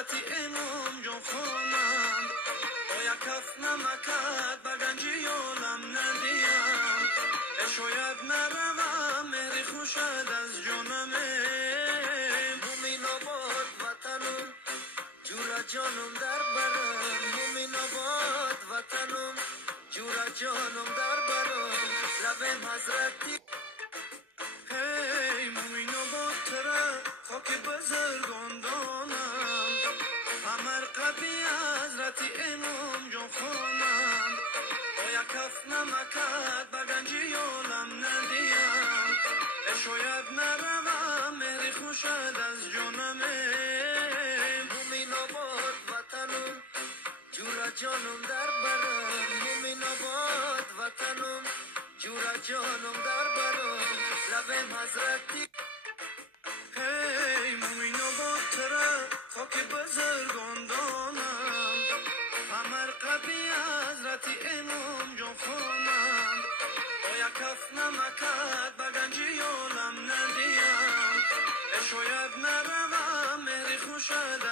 حضرتی امام جان خانم باید کف نمکت بگنجی عالم ندیم شاید نروم مهری خوشد از جانم مومین آباد وطنم جورا جانم در برم مومین آباد وطنم جورا جانم در برم لبم حضرتی هی مومین آباد تره خاک بزرگان دانم همر قبی حضرتی امام جان خانم باید کف نمکت بگنجی عالم ندیم شاید نروم مهری خوشد از جانم مومین آباد وطنم جورا جانم در برم مومین آباد وطنم جورا جانم در برم لبم حضرتی هی مومین آباد تره خاک بزرگان دانم همر قبی حضرتی امام جان خانم باید کف نمکت بگنجی عالم ندیم شاید نروم مهری خوشد